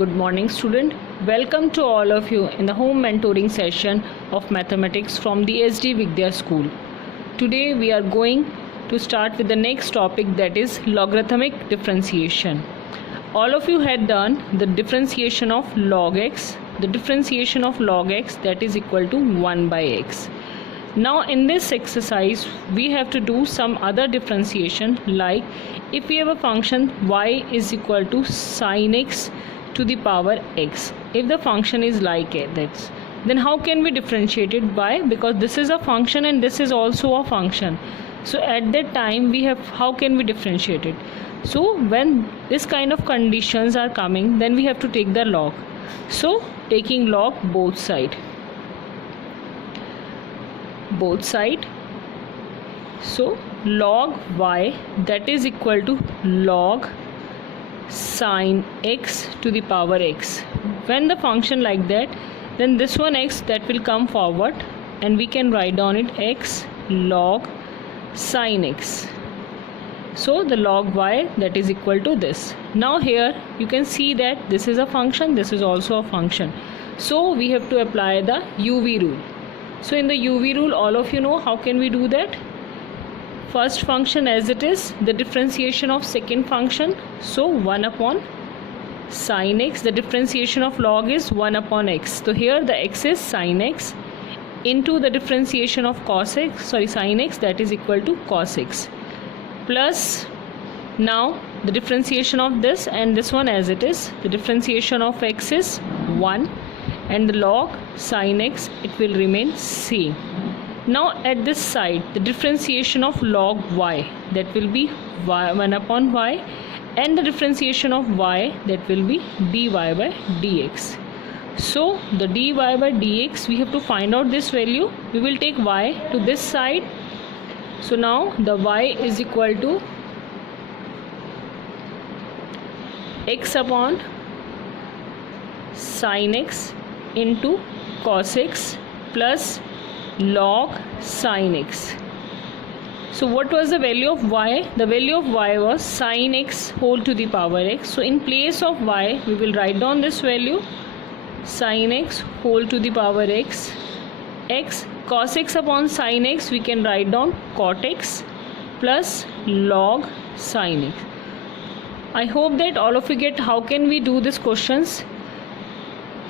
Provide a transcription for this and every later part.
Good morning, student. Welcome to all of you in the home mentoring session of mathematics from the SD Vidya School. Today we are going to start with the next topic, that is logarithmic differentiation. All of you had done the differentiation of log x, the differentiation of log x that is equal to 1 by x. Now in this exercise we have to do some other differentiation, like if we have a function y is equal to sin x to the power x. If the function is like this, then how can we differentiate it? Why? Because this is a function and this is also a function. So at that time we have, how can we differentiate it? So when this kind of conditions are coming, then we have to take the log. So taking log both side. So log y that is equal to log sin x to the power x. When the function like that, then this one x that will come forward and we can write down it x log sin x. So the log y that is equal to this. Now here you can see that this is a function, this is also a function. So we have to apply the UV rule. So in the UV rule, all of you know how can we do that? First function as it is, the differentiation of second function, so 1 upon sin x. The differentiation of log is 1 upon x. So here the x is sin x into the differentiation of sin x that is equal to cos x, plus now the differentiation of this and this one as it is, the differentiation of x is 1 and the log sin x, it will remain same. Now at this side, the differentiation of log y that will be 1 upon y, and the differentiation of y that will be dy by dx. So the dy by dx, we have to find out this value. We will take y to this side. So now the y is equal to x upon sin x into cos x plus log sin x. So what was the value of y? The value of y was sin x whole to the power x. So in place of y we will write down this value, sin x whole to the power x. X cos x upon sin x we can write down cot x plus log sin x. I hope that all of you get how can we do these questions.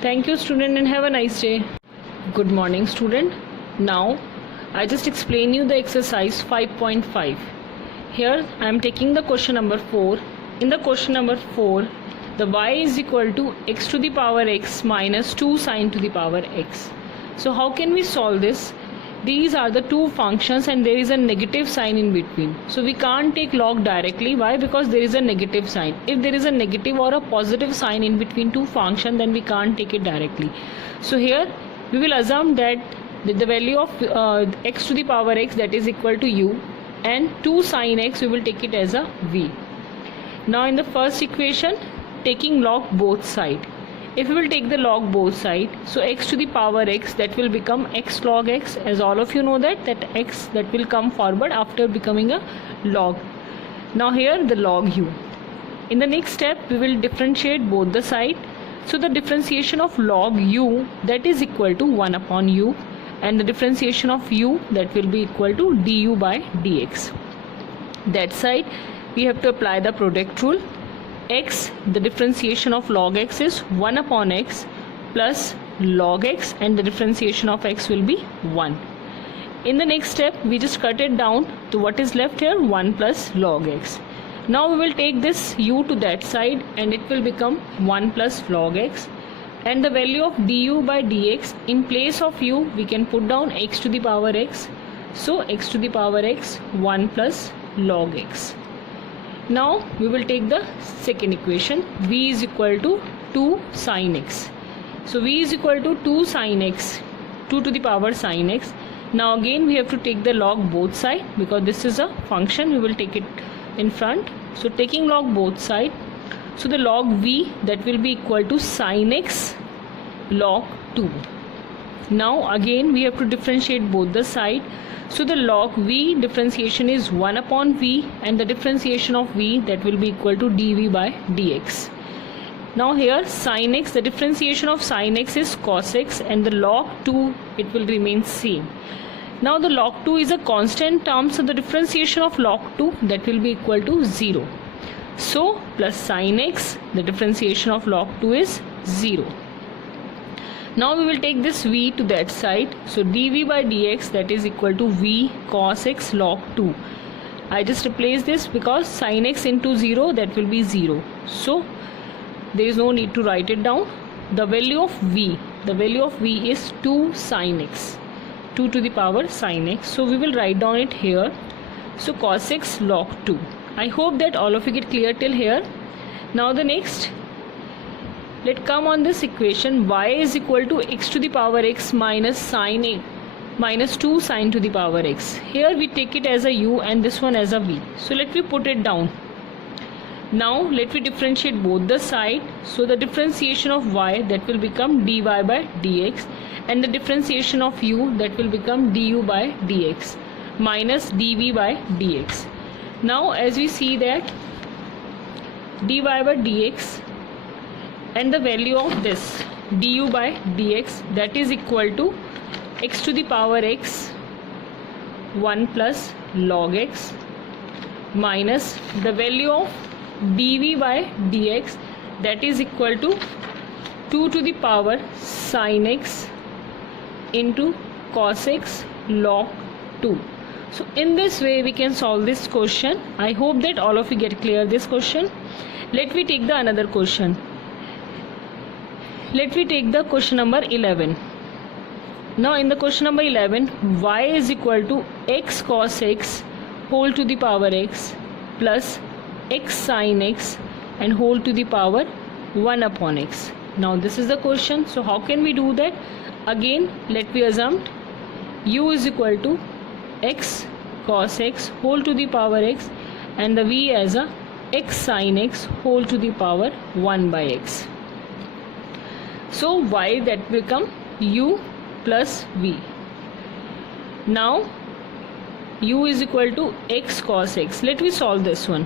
Thank you student and have a nice day. Good morning student. Now I just explain you the exercise 5.5. Here I am taking the question number 4. In the question number 4, the y is equal to x to the power x minus 2 sin to the power x. So how can we solve this? These are the two functions and there is a negative sign in between. So we can't take log directly. Why? Because there is a negative sign. If there is a negative or a positive sign in between two functions, then we can't take it directly. So here we will assume that the value of x to the power x that is equal to u, and 2 sin x we will take it as a v. Now in the first equation, taking log both side. If we will take the log both side, so x to the power x that will become x log x, as all of you know that x that will come forward after becoming a log. Now here the log u. In the next step we will differentiate both the side. So the differentiation of log u that is equal to 1 upon u, and the differentiation of u that will be equal to du by dx. That side we have to apply the product rule. X, the differentiation of log x is 1 upon x plus log x, and the differentiation of x will be 1. In the next step we just cut it down to what is left here, 1 plus log x. Now we will take this u to that side and it will become 1 plus log x, and the value of du by dx, in place of u we can put down x to the power x. So x to the power x 1 plus log x. Now we will take the second equation, v is equal to 2 sin x. So v is equal to 2 sin x, 2 to the power sin x. Now again we have to take the log both side, because this is a function, we will take it in front. So taking log both side, so the log v that will be equal to sin x log 2. Now again we have to differentiate both the side. So the log v differentiation is 1 upon v, and the differentiation of v that will be equal to dv by dx. Now here sin x, the differentiation of sin x is cos x, and the log 2 it will remain same. Now the log 2 is a constant term, so the differentiation of log 2 that will be equal to 0. So plus sin x, the differentiation of log 2 is 0. Now we will take this v to that side, so dv by dx that is equal to v cos x log 2. I just replace this because sin x into 0 that will be 0. So there is no need to write it down. The value of v is 2 sin x, 2 to the power sin x. So we will write down it here. So cos x log 2. I hope that all of you get clear till here. Now the next, let's come on this equation. Y is equal to x to the power x minus sin a minus 2 sin to the power x. Here we take it as a u and this one as a v. So let me put it down. Now let me differentiate both the side. So the differentiation of y that will become dy by dx, and the differentiation of u that will become du by dx minus dv by dx. Now as we see that dy by dx and the value of this du by dx that is equal to x to the power x 1 plus log x minus the value of dv by dx that is equal to 2 to the power sin x into cos x log 2. So in this way we can solve this question. I hope that all of you get clear this question. Let me take the another question. Let me take the question number 11. Now in the question number 11, y is equal to x cos x whole to the power x plus x sin x and whole to the power 1 upon x. Now this is the question. So how can we do that? Again let me assume u is equal to x cos x whole to the power x and the v as a x sin x whole to the power 1 by x. So y that become u plus v. Now u is equal to x cos x. Let me solve this one.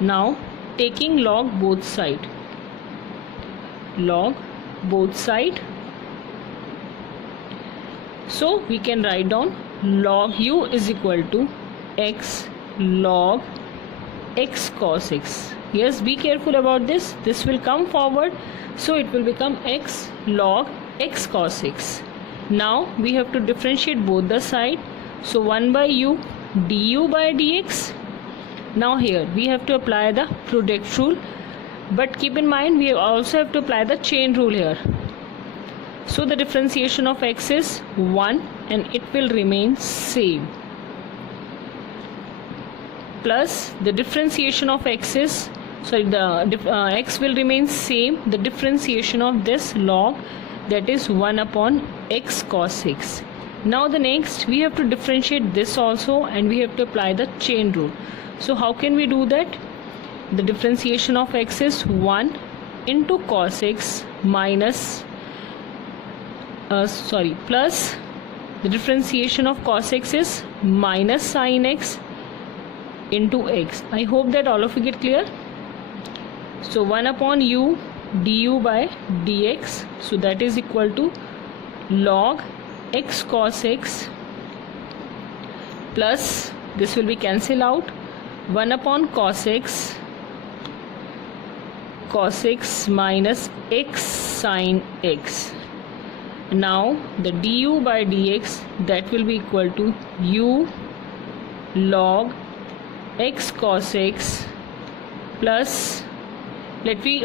Now taking log both side, so we can write down log u is equal to x log x cos x. Yes, be careful about this. This will come forward, so it will become x log x cos x. Now we have to differentiate both the side. So 1 by u du by dx. Now here we have to apply the product rule, but keep in mind we also have to apply the chain rule here. So the differentiation of x is 1 and it will remain same, plus the differentiation of x is x will remain same, the differentiation of this log that is 1 upon x cos x. Now the next we have to differentiate this also and we have to apply the chain rule. So how can we do that? The differentiation of x is 1 into cos x minus plus the differentiation of cos x is minus sin x into x. I hope that all of you get clear. So 1 upon u du by dx, so that is equal to log x cos x plus this will be cancelled out 1 upon cos x minus x sin x. Now the du by dx that will be equal to u log x cos x plus, let me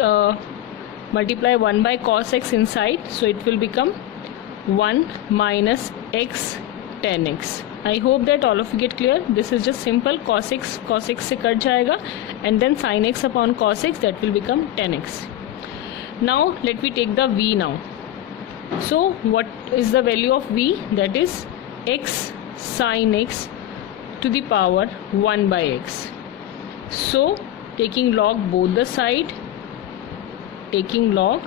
multiply 1 by cos x inside, so it will become 1 minus x tan x. I hope that all of you get clear. This is just simple. Cos x से cut जाएगा and then sin x upon cos x that will become tan x. Now let me take the v now. So what is the value of v? That is x sin x to the power 1 by x. So taking log both the side, taking log.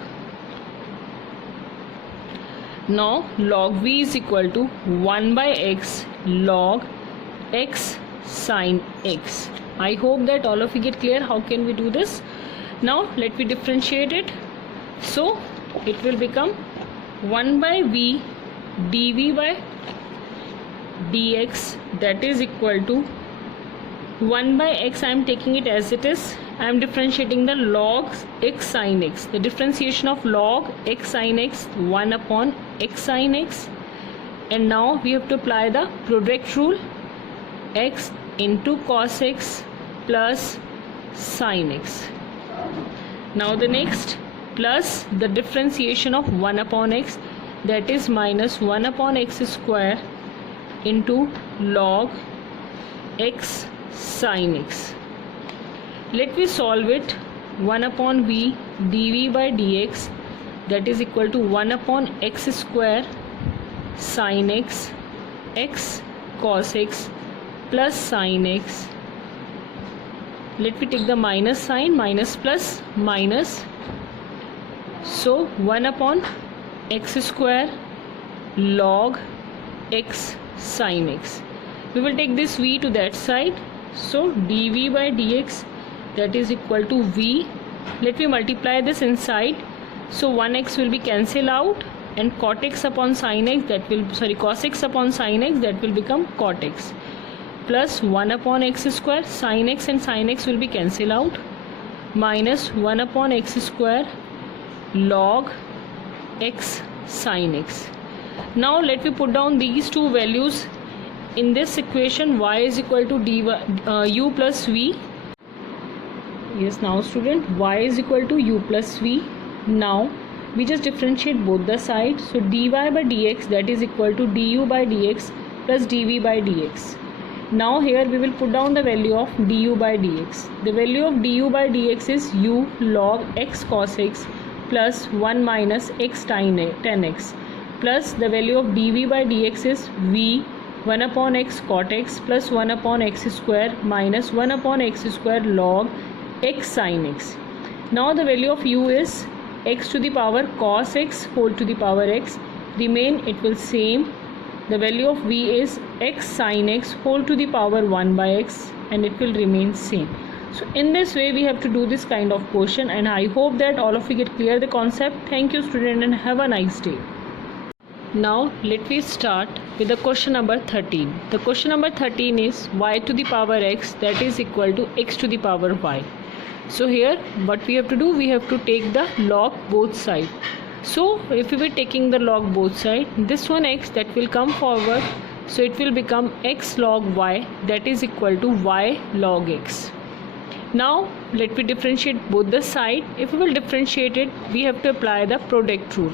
Now log v is equal to 1 by x log x sin x. I hope that all of you get clear. How can we do this? Now let me differentiate it. So it will become 1 by v dv by dx, that is equal to 1 by x. I am taking it as it is. I am differentiating the log x sin x. The differentiation of log x sin x, 1 upon x sin x. And now we have to apply the product rule, x into cos x plus sin x. Now the next, plus the differentiation of 1 upon x, that is minus 1 upon x square into log x sin x. Let me solve it. 1 upon v dv by dx, that is equal to 1 upon x square sin x, x cos x plus sin x. Let me take the minus sign, minus plus minus. So 1 upon x square log x sin x. We will take this v to that side. So dv by dx, that is equal to v. Let me multiply this inside. So 1x will be cancelled out, and cot x upon sin x, that will, cos x upon sin x, that will become cot x, plus 1 upon x square, sin x and sin x will be cancelled out, minus 1 upon x square log x sin x. Now let me put down these two values in this equation. Y is equal to u plus v. Yes, now student, y is equal to u plus v. Now we just differentiate both the sides. So dy by dx, that is equal to du by dx plus dv by dx. Now here we will put down the value of du by dx. The value of du by dx is u log x cos x plus 1 minus x tan x, plus the value of dv by dx is v 1 upon x cot x plus 1 upon x square minus 1 upon x square log x sin x. Now the value of u is x to the power cos x whole to the power x. Remain, it will same. The value of v is x sin x whole to the power 1 by x, and it will remain same. So in this way we have to do this kind of question, and I hope that all of you get clear the concept. Thank you student, and have a nice day. Now let me start with the question number 13. The question number 13 is y to the power x, that is equal to x to the power y. So here what we have to do, we have to take the log both sides. So if we were taking the log both sides, this one x that will come forward, so it will become x log y, that is equal to y log x. Now let me differentiate both the side. If we will differentiate it, we have to apply the product rule.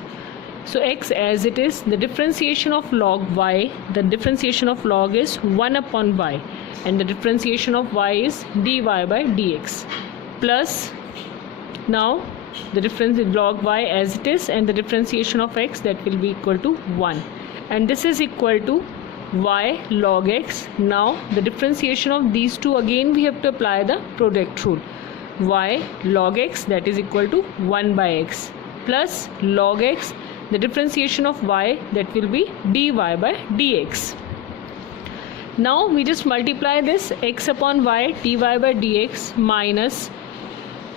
So x as it is, the differentiation of log y, the differentiation of log is 1 upon y, and the differentiation of y is dy by dx, plus now the difference in log y as it is, and the differentiation of x, that will be equal to 1, and this is equal to y log x. Now the differentiation of these two, again we have to apply the product rule. Y log x, that is equal to 1 by x, plus log x, the differentiation of y, that will be dy by dx. Now we just multiply this x upon y dy by dx minus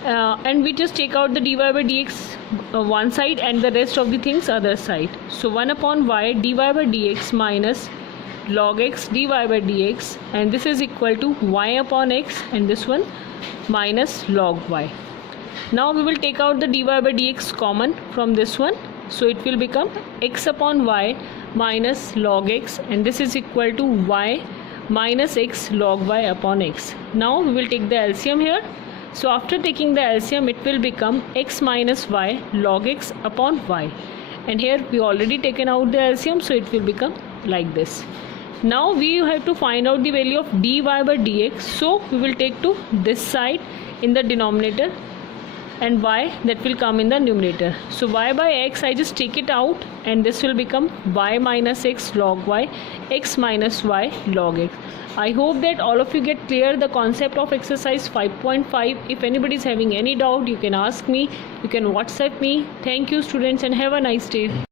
and we just take out the dy by dx one side and the rest of the things other side. So 1 upon y dy by dx minus log x dy by dx, and this is equal to y upon x, and this one minus log y. Now we will take out the dy by dx common from this one, so it will become x upon y minus log x, and this is equal to y minus x log y upon x. Now we will take the LCM here. So after taking the LCM, it will become x minus y log x upon y, and here we already taken out the LCM, so it will become like this. Now we have to find out the value of dy by dx, so we will take to this side in the denominator, and y that will come in the numerator. So y by x, I just take it out, and this will become y minus x log y, x minus y log x. I hope that all of you get clear the concept of exercise 5.5. If anybody is having any doubt, you can ask me, you can WhatsApp me. Thank you students, and have a nice day.